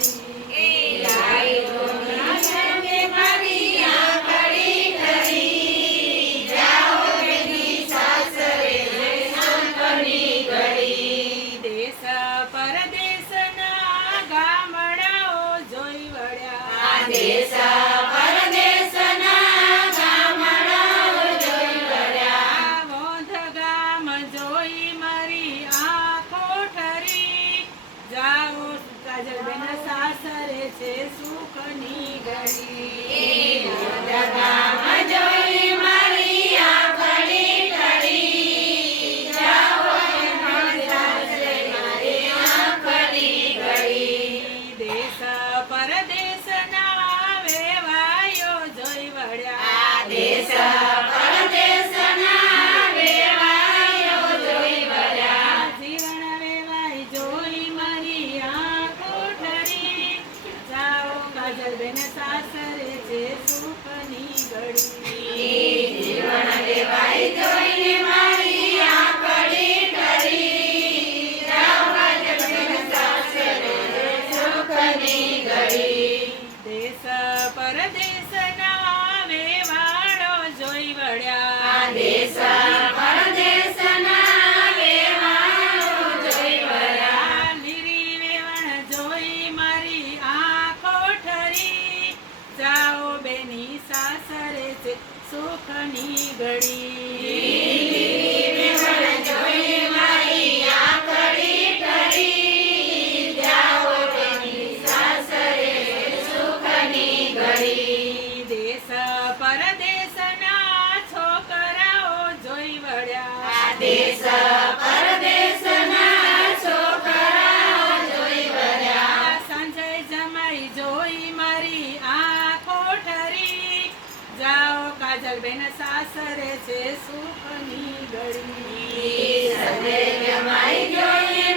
ઘડી લાયો નાચે મારી આંગળી ઠરી જાઓ બેની સાસરે સુખની ઘડી દેશ પરદેશના ગામડાઓ જોઈ વળ્યા દેશ કાજલબેન સાસરે છે સુખની ઘડી ગામ જોઈ મારી આંગળી ઠરી જાઓ સાસરે મારી આંગળી ઘડી દેશ પરદેશના વેવાયો જોઈ વળ્યા દેશ કાજલબેન સાસરે છે સુખની ઘડી જીવન દેવાઈ જોઈને મારી આંગળી ઠરી જાઓ કાજલબેન સાસરે છે સુખની ઘડી દેશ પરદેશના વેવાળો જોઈ વળ્યા દેશ જાઓ બેની સાસરે છે સુખની ઘડી જોઈ મારી આંગળી ઠરી જાઓ બેની સાસરે સુખની ઘડી દેશ પરદેશના છોકરાઓ જોઈ વળ્યા દેશ પરદેશના છોકરાઓ જોઈ વળ્યા સંજય જમાઈ જોઈ મારી જાઓ કાજલબેન સાસરે છે સુખની ઘડી સંજય જમાઈ જોઈ